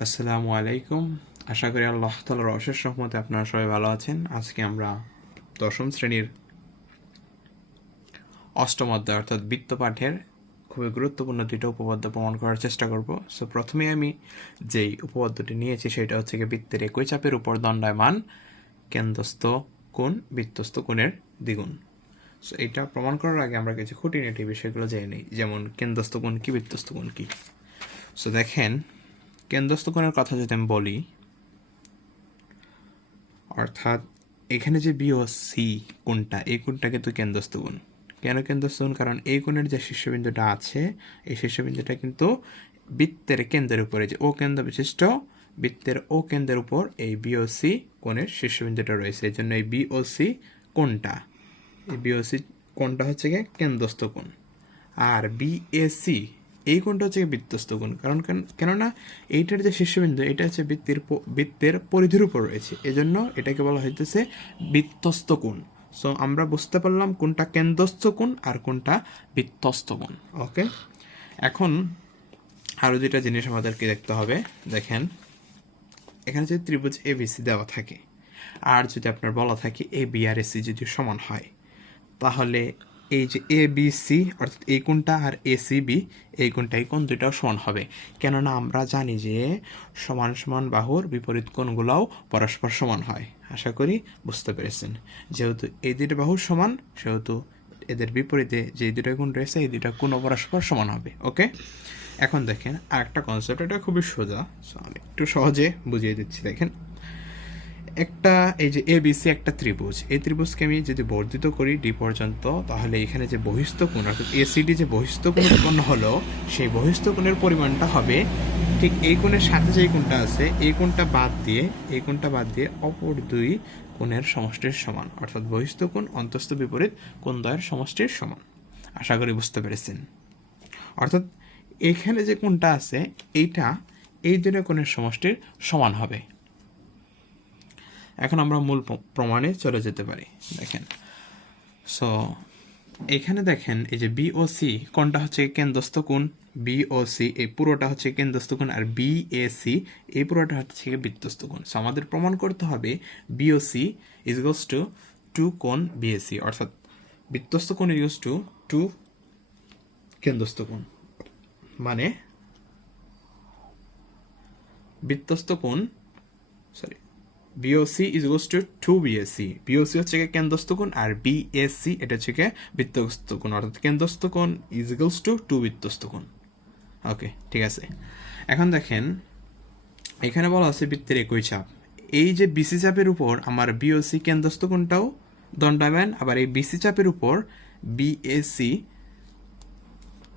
আসসালামু আলাইকুম। আশা করি আল্লাহ তাআলার অশেষ রহমতে আপনারা সবাই ভালো আছেন। আজকে আমরা দশম শ্রেণীর অষ্টম অধ্যায় অর্থাৎ বৃত্ত পাঠের খুবই গুরুত্বপূর্ণ দুটো উপপাদ্য প্রমাণ করার চেষ্টা করব। সো প্রথমে আমি যেই উপপাদ্যটি নিয়েছি সেটা হচ্ছে কি বৃত্তের একই চাপের উপর দণ্ডায়মান কেন্দ্রস্থ কোণ বৃত্তস্থ কোণের দ্বিগুণ। সো এটা প্রমাণ করার আগে আমরা কিছু খুঁটিনাটি বিষয়গুলো জেনে নিই, যেমন কেন্দ্রস্থ কোণ কি, বৃত্তস্থ কোণ কি। সো দেখেন, কেন্দ্রস্থ কোণের কথা যদি আমি বলি, অর্থাৎ এখানে যে বি ও সি কোণটা, এই কোণটা কিন্তু কেন্দ্রস্থ কোণ। কেন কেন্দ্রস্থ কোণ? কারণ এই কোণের যে শীর্ষবিন্দুটা আছে, এই শীর্ষবিন্দুটা কিন্তু বৃত্তের কেন্দ্রের উপরে, যে ও কেন্দ্র বিশিষ্ট বৃত্তের ও কেন্দ্রের উপর এই বি ও সি কোণের শীর্ষবিন্দুটা রয়েছে। এই জন্য এই বি ও সি কোণটা, এই বি ও সি কোণটা হচ্ছে গিয়ে কেন্দ্রস্থ কোণ। আর বিএসি এই কোণটা হচ্ছে বৃত্তস্থ কোণ। কারণ কেননা এইটার যে শীর্ষবিন্দু, এটা হচ্ছে বৃত্তের পরিধির উপর রয়েছে, এজন্য এটাকে বলা হইতেছে বৃত্তস্থ কোণ। সো আমরা বুঝতে পারলাম কোনটা কেন্দ্রস্থ কোণ আর কোনটা বৃত্তস্থ কোণ। ওকে, এখন আরও দুইটা জিনিস আমাদেরকে দেখতে হবে। দেখেন, এখানে যদি ত্রিভুজ এবিসি দেওয়া থাকে আর যদি আপনার বলা থাকে এ বি আর এসি যদি সমান হয়, তাহলে এই যে এ বি সি অর্থাৎ এই কোণটা আর এ সি বি এই কোণটা, এই কোণ দুইটাও সমান হবে। কেননা আমরা জানি যে সমান সমান বাহুর বিপরীত কোণগুলোও পরস্পর সমান হয়। আশা করি বুঝতে পেরেছেন। যেহেতু এই দুটো বাহুর সমান, সেহেতু এদের বিপরীতে যে দুটো কোণ রয়েছে এই দুটো কোণও পরস্পর সমান হবে। ওকে, এখন দেখেন আরেকটা কনসেপ্ট, এটা খুবই সোজা। সো আমি একটু সহজে বুঝিয়ে দিচ্ছি। দেখেন, একটা এই যে এ বিসি একটা ত্রিভুজ, এই ত্রিভুজকে আমি যদি বর্ধিত করি ডি পর্যন্ত, তাহলে এখানে যে বহিস্থ কোণ অর্থাৎ এসিডি যে বহিস্থ কোণ উৎপন্ন হলো, সেই বহিস্থ কোণের পরিমাণটা হবে ঠিক এই কোণের সাথে যে কোণটা আছে এই কোণটা বাদ দিয়ে, এই কোণটা বাদ দিয়ে অপর দুই কোণের সমষ্টির সমান, অর্থাৎ বহিস্থ কোণ অন্তস্থ বিপরীত কোণ দ্বয়ের সমষ্টির সমান। আশা করি বুঝতে পেরেছেন। অর্থাৎ এখানে যে কোণটা আছে এইটা এই দুটো কোণের সমষ্টির সমান হবে। এখন আমরা মূল প্রমাণে চলে যেতে পারি। দেখেন, সো এখানে দেখেন এই যে বিওসি কোণটা হচ্ছে কেন্দ্রস্থ কোণ, বিওসি এই পুরোটা হচ্ছে কেন্দ্রস্থ কোণ, আর বিএসি এই পুরোটা হচ্ছে বৃত্তস্থ কোণ। সো আমাদের প্রমাণ করতে হবে বিওসি ইকুয়ালস টু 2 কোণ বিএসি, অর্থাৎ বৃত্তস্থ কোণ ইকুয়ালস টু 2 কেন্দ্রস্থ কোণ, মানে বৃত্তস্থ কোণ BOC is equals to 2 BAC. BOC হচ্ছে কেন্দ্রস্থ কোণ আর বিএসি এটা হচ্ছে বৃত্তস্থ কোণ, অর্থাৎ কেন্দ্রস্থ কোণ ইজ ইকুয়ালস টু 2 বৃত্তস্থ কোণ। ওকে, ঠিক আছে। এখন দেখেন, এখানে বলা আছে বৃত্তের একই চাপ। এই যে বিসি চাপের উপর আমার বিওসি কেন্দ্রস্থ কোণটাও দণ্ডায়মান, আবার এই বিসি চাপের উপর বিএসি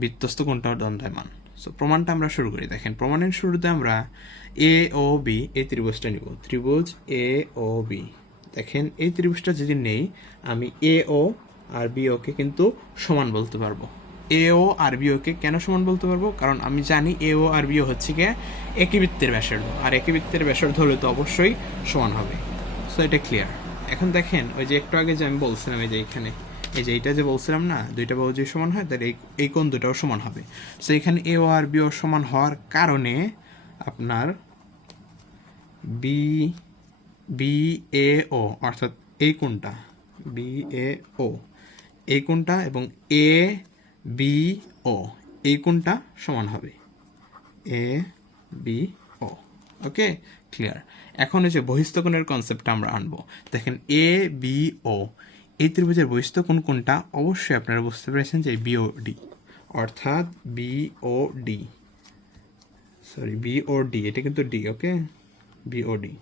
বৃত্তস্থ কোণটাও দণ্ডায়মান। সো প্রমাণটা আমরা শুরু করি। দেখেন, প্রমাণের শুরুতে আমরা এ ও বি এই ত্রিভুজটা নিব, ত্রিভুজ এ ও বি। দেখেন, এই ত্রিভুজটা যদি নেই, আমি এ ও আর বি ওকে কিন্তু সমান বলতে পারবো। এ ও আর বি ওকে কেন সমান বলতে পারবো? কারণ আমি জানি এ ও আর বি ও হচ্ছে গিয়ে একই বৃত্তের ব্যাসার্ধ, আর একই বৃত্তের ব্যাসার্ধ হলে তো অবশ্যই সমান হবে। সো এটা ক্লিয়ার। এখন দেখেন, ওই যে একটু আগে যে আমি বলছিলাম, এই যে এখানে এই যে এইটা যে বলছিলাম না, দুইটা বাহু যদি সমান হয় তাহলে এই কোণ দুটাও সমান হবে। সো এখানে এ ও আর বি ও সমান হওয়ার কারণে আপনার বি বি এ ও অর্থাৎ এই কোণটা বি এ ও এই কোণটা এবং এ বি ও এই কোণটা সমান হবে A B O. Okay, clear. এখন এই যে বহিস্থ কোণের কনসেপ্টটা আমরা আনবো। দেখেন, এ বি ও এই ত্রিভুজের বহিস্থ কোণ কোনটা? অবশ্যই আপনারা বুঝতে পেরেছেন যে বিওডি, অর্থাৎ বিওডি, সরি বিওডি, এটা কিন্তু D. Okay, BOD.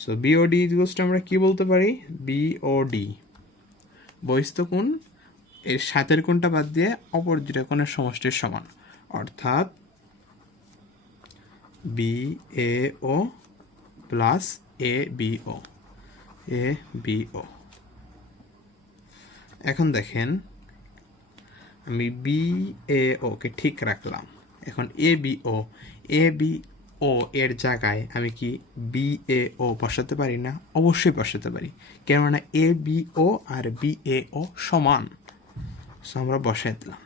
So BOD equals to আমরা কি বলতে পারি? বিওডি বহিস্থ কোণ এর সাতের কোণটা বাদ দিয়ে অপর দুটা কোণের সমষ্টির সমান, অর্থাৎ B A O plus A B O, A B ও। এখন দেখেন, আমি বি এ ওকে ঠিক রাখলাম। এখন এ বি ও এর জায়গায় আমি কি বি এ ও বসাতে পারি না? অবশ্যই বসাতে পারি, কেননা A B O R B A ও সমান। সো আমরা বসাই দিলাম,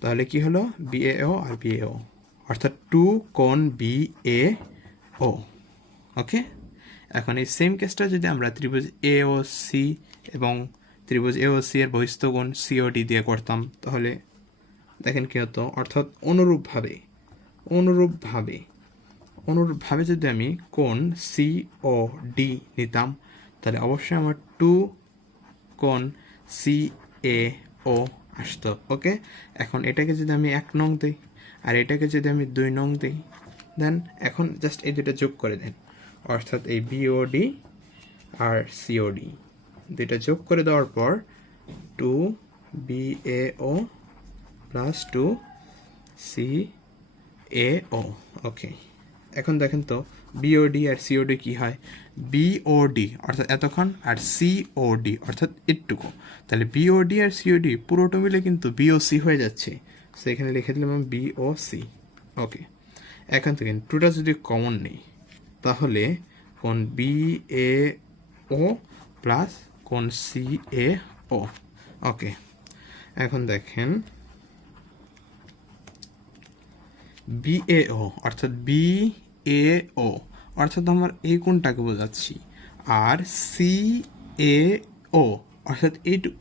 তাহলে কি হলো? B A O R B A ও, অর্থাৎ 2 কোণ বি এ ও। ওকে, এখন এই সেম কেসটা যদি আমরা ত্রিভুজ এ ও সি এবং ত্রিভুজ এ ও সি এর বহিস্থ কোণ সিওডি দিয়ে করতাম, তাহলে দেখেন কি হতো। অর্থাৎ অনুরূপভাবে যদি আমি কোণ সি ও ডি নিতাম, তাহলে অবশ্যই আমার 2 কোণ সি এ ও আসতো। ওকে, এখন এটাকে যদি আমি 1 নং দিই আর এটাকে যদি আমি 2 নং দিই, দেন এখন জাস্ট এই দুটো যোগ করে দেন। অর্থাৎ এই বিওডি আর সিওডি দুইটা যোগ করে দেওয়ার পর 2 BAO প্লাস 2 CAO। ওকে, এখন দেখেন তো বিওডি আর সিওডি কি হয়। বিওডি অর্থাৎ এতক্ষণ, আর সিওডি অর্থাৎ এটুকু। তাহলে বিওডি আর সিওডি পুরোটা মিলে কিন্তু বিওসি হয়ে যাচ্ছে। সো এখানে লিখে দিলাম বিওসি। ওকে, এখন থেকে টুটা যদি কমন নেই, তাহলে কোণ BAO প্লাস কোণ CAO। ওকে, এখন দেখেন BAO অর্থাৎ BAO অর্থাৎ আমার এই কোণটাকে বোঝাচ্ছি, আর CAO অর্থাৎ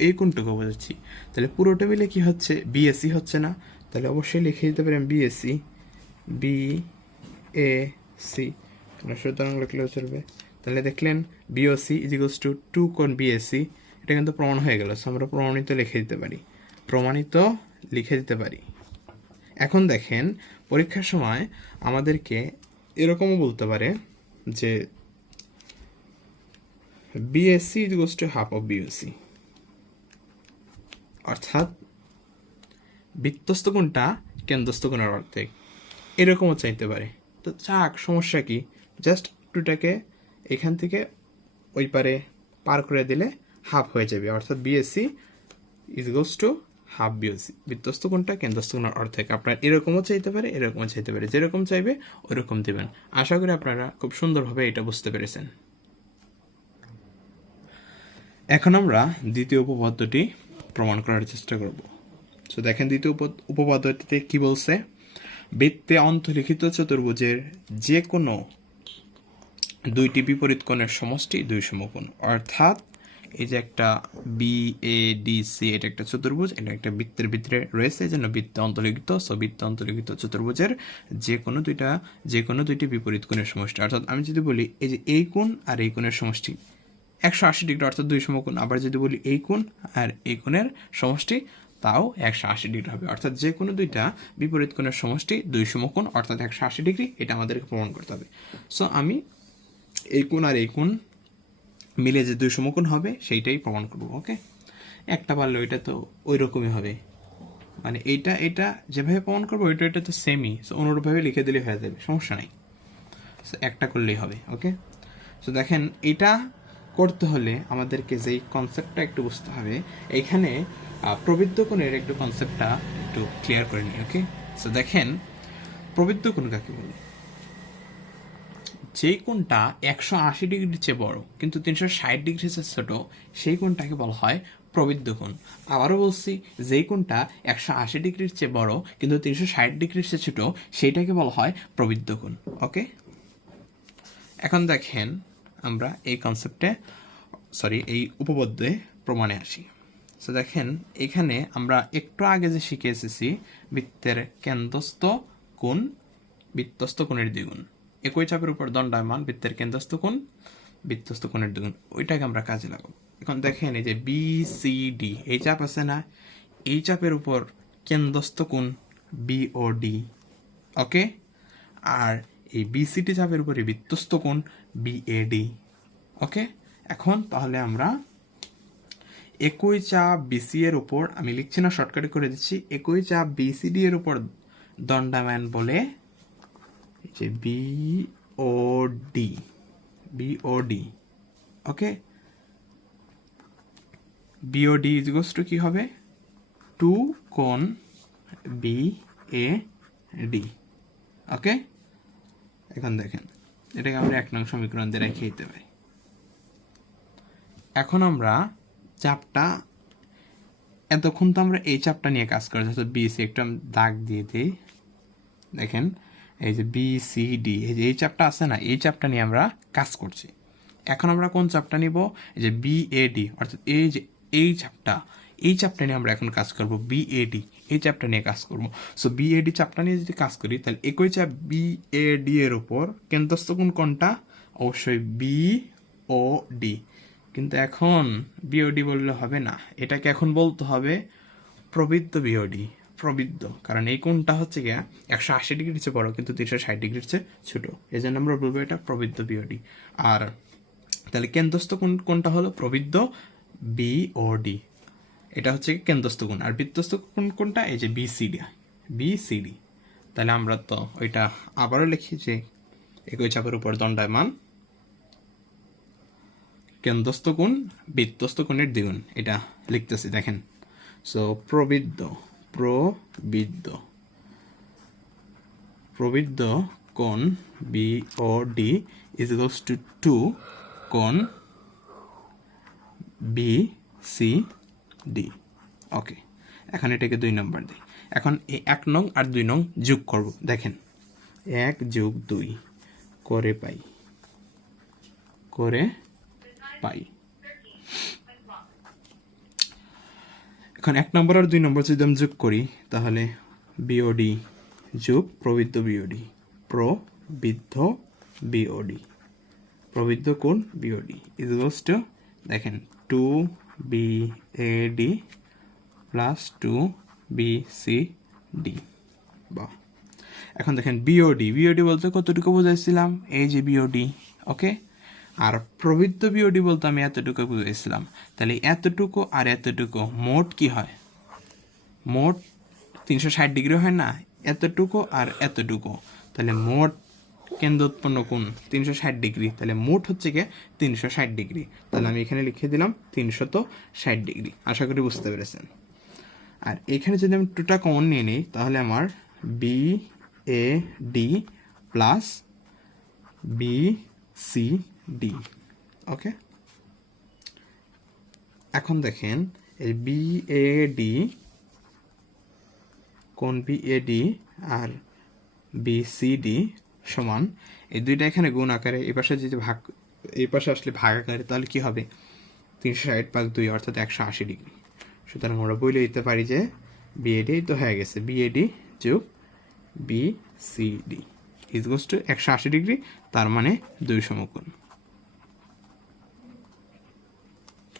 এই কোণটাকে বোঝাচ্ছি। তাহলে পুরোটা মিলে কি হচ্ছে, BAC হচ্ছে না। তাহলে অবশ্যই লিখে দিতে পারেন BAC, BAC সুতরাং লিখলেও চলবে। তাহলে দেখলেন BOC ইজিকলস টু 2 কোণ BAC, এটা কিন্তু প্রমাণ হয়ে গেল। সো আমরা প্রমাণিত লিখে দিতে পারি। এখন দেখেন পরীক্ষার সময় আমাদেরকে এরকমও বলতে পারে যে BAC ইজিকলস to half of BOC, অর্থাৎ বৃত্তস্থ কোণটা কেন্দ্রস্থ কোণের অর্ধেক, এরকমও চাইতে পারে। তো চাক, সমস্যা কি, জাস্ট টুটাকে এখান থেকে ওই পারে পার করে দিলে হাফ হয়ে যাবে। অর্থাৎ BAC ইজিকলস টু হাফ BOC, বৃত্তস্থ কোণটা কেন্দ্রস্থ কোণের অর্ধেক। আপনার এরকমও চাইতে পারে, এরকমও চাইতে পারে, যেরকম চাইবে ওরকম দেবেন। আশা করি আপনারা খুব সুন্দরভাবে এটা বুঝতে পেরেছেন। এখন আমরা দ্বিতীয় উপপাদ্যটি প্রমাণ করার চেষ্টা করব। তো দেখেন দ্বিতীয় উপপাদ্যটিতে কি বলছে, বৃত্তে অন্তর্লিখিত চতুর্ভুজের যে কোনো দুইটি বিপরীত কোণের সমষ্টি 2 সমকোণ। অর্থাৎ এই যে একটা BADC, এটা একটা চতুর্ভুজ, এটা একটা বৃত্তের ভিতরে রয়েছে, এই জন্য বৃত্তে অন্তর্লিখিত। সো বৃত্তে অন্তর্লিখিত চতুর্ভুজের যে কোনো দুইটি বিপরীত কোণের সমষ্টি। অর্থাৎ আমি যদি বলি এই যে এই কোণ আর এই কোণের সমষ্টি 180 ডিগ্রি, অর্থাৎ 2 সমকোণ। আবার যদি বলি এই কোণ আর এই কোণের সমষ্টি, তাও 180 ডিগ্রি হবে। অর্থাৎ যে কোনো দুইটা বিপরীত কোণের সমষ্টি 2 সমকোণ, অর্থাৎ 180 ডিগ্রি। এটা আমাদেরকে প্রমাণ করতে হবে। সো আমি এই কোণ আর এই কোণ মিলে যে 2 সমকোণ হবে সেইটাই প্রমাণ করব। ওকে, একটা পারলে ওইটা তো ওই রকমই হবে, মানে এটা যেভাবে প্রমাণ করবো এটা তো সেমই। সো অনুরূপভাবে লিখে দিলে হয়ে যাবে, সমস্যা নাই। সো একটা করলেই হবে। ওকে, সো দেখেন এটা করতে হলে আমাদেরকে যেই কনসেপ্টটা একটু বুঝতে হবে, এইখানে প্রবৃদ্ধ কোণের একটু কনসেপ্টটা একটু ক্লিয়ার করে নিই। ওকে, সো দেখেন প্রবৃদ্ধ কোণ কাকে বলে। যেই কোণটা 180 ডিগ্রির চেয়ে বড় কিন্তু 360 ডিগ্রির চেয়ে ছোট, সেই কোণটাকে বলা হয় প্রবৃদ্ধ কোণ। আবারও বলছি, যেই কোণটা 180 ডিগ্রির চেয়ে বড় কিন্তু 360 ডিগ্রির চেয়ে ছোট, সেইটাকে বলা হয় প্রবৃদ্ধ কোণ। ওকে, এখন দেখেন আমরা এই উপপাদ্যে প্রমাণে আসি। সো দেখেন এখানে আমরা একটু আগে যে শিখে এসেছি বৃত্তের কেন্দ্রস্থ কোণ বৃত্তস্থ কোণের দ্বিগুণ, একই চাপের উপর দণ্ডায়মান বৃত্তের কেন্দ্রস্থ কোণ বৃত্তস্থ কোণের দ্বিগুণ, ওইটাকে আমরা কাজে লাগাবো। এখন দেখেন এই যে BCD এই চাপ আছে না, এই চাপের উপর কেন্দ্রস্থ কোণ BOD। ওকে, আর এই BCD চাপের উপরে বৃত্তস্থ কোণ BAD। ওকে, এখন তাহলে আমরা একই চাপ BC এর উপর, আমি লিখছি না, শর্টকাটে করে দিচ্ছি, একই চাপ BCD এর উপর দণ্ডায়মান বলে যে BOD। ওকে, BOD ইজিকলস টু কি হবে, 2 কোণ BAD। ওকে, এখন দেখেন এটাকে আমরা 1 নং সমীকরণ দিয়ে রেখে দিতে পারি। এখন আমরা চাপটা, এতক্ষণ তো আমরা এই চাপটা নিয়ে কাজ করেছি, তো BC একটু দাগ দিয়ে দিই, দেখেন এই যে বি সি ডি, এই যে এই চাপটা আছে না, এই চাপটা নিয়ে আমরা কাজ করছি। এখন আমরা কোন চাপটা নিব? এই যে বিএডি, অর্থাৎ এই যে এই চাপটা নিয়ে আমরা এখন কাজ করব। বিএডি এই চাপটা নিয়ে কাজ করব। সো বিএডি চাপটা নিয়ে যদি কাজ করি, তাহলে একই চাপ বিএডি এর উপর কেন্দ্রস্থ কোণ কোনটা? অবশ্যই বিওডি। কিন্তু এখন বিওডি বললে হবে না, এটাকে এখন বলতে হবে প্রবৃদ্ধ বিওডি। প্রবৃদ্ধ, কারণ এই কোণটা হচ্ছে গিয়া 180 ডিগ্রির চেয়ে বড় কিন্তু 360 ডিগ্রির চেয়ে ছোট, এই জন্য আমরা বলবো এটা প্রবৃদ্ধ বিওডি। আর তাহলে কেন্দ্রস্থ কোণ কোনটা হলো? প্রবৃদ্ধ বিওডি, এটা হচ্ছে কেন্দ্রস্থ কোণ। আর বৃত্তস্থ কোণ কোনটা? এই যে বিসিডি। তাহলে আমরা তো ওইটা আবারও লিখি যে একই চাপের উপর দণ্ডায়মান কেন্দ্রস্থ কোণ বৃত্তস্থ কোণের দ্বিগুণ, এটা লিখতেছি দেখেন। সো প্রবৃদ্ধ কোণ বিওডি ইজ ইকুয়ালস টু 2 কোণ বিসিডি। ওকে, এখন এটাকে 2 নম্বর দিই। এখন এই 1 নং আর 2 নং যোগ করব। দেখেন 1 যোগ 2 করে পাই এখন 1 নম্বর আর 2 নম্বর যদি আমি যোগ করি, তাহলে বিওডি যোগ প্রবৃদ্ধ কোণ বিওডি ইজ ইকুয়ালস টু, দেখেন 2 বিএডি প্লাস 2 বিসিডি। বাহ, এখন দেখেন বিওডি বলতে কতটুকু বোঝাইছিলাম? এই যে বিওডি। ওকে, আর প্রবৃদ্ধ বিওডি বলতে আমি এতটুকু বুঝাইছিলাম। তাহলে এতটুকু আর এতটুকু মোট কি হয়? মোট 360 ডিগ্রি হয় না? এতটুকু আর এতটুকু, তাহলে মোট কেন্দ্র উৎপন্ন কোণ 360 ডিগ্রি, তাহলে মোট হচ্ছে গিয়ে 360 ডিগ্রি। তাহলে আমি এখানে লিখে দিলাম 360 ডিগ্রি। আশা করি বুঝতে পেরেছেন। আর এখানে যদি আমি 2টা কমন নিয়ে নিই, তাহলে আমার বিএডি প্লাস বিসিডি। ওকে, এখন দেখেন এই বিএডি কোণ বিএডি আর বিসিডি সমান, এই দুইটা এখানে গুণ আকারে, এই পাশে যদি এই পাশে আসলে ভাগ আকারে, তাহলে কি হবে? 360 ভাগ 2 অর্থাৎ 180 ডিগ্রি। সুতরাং আমরা বলে দিতে পারি যে বিএডি তো হয়ে গেছে, বিএডি যোগ BCD is equals to 180 degree, তার মানে 2 সমকোণ।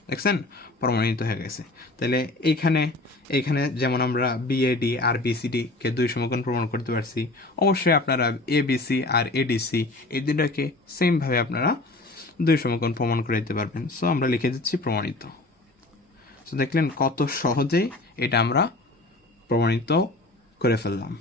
দেখছেন, প্রমাণিত হয়ে গেছে। তাহলে এইখানে যেমন আমরা বিএডি আর বিসিডি কে 2 সমকোণ প্রমাণ করতে পারছি, অবশ্যই আপনারা এবিসি আর এডিসি এই দুটাকে সেম ভাবে আপনারা 2 সমকোণ প্রমাণ করে দিতে পারবেন। সো আমরা লিখে দিচ্ছি প্রমাণিত। সো দেখলেন কত সহজেই এটা আমরা প্রমাণিত করে ফেললাম।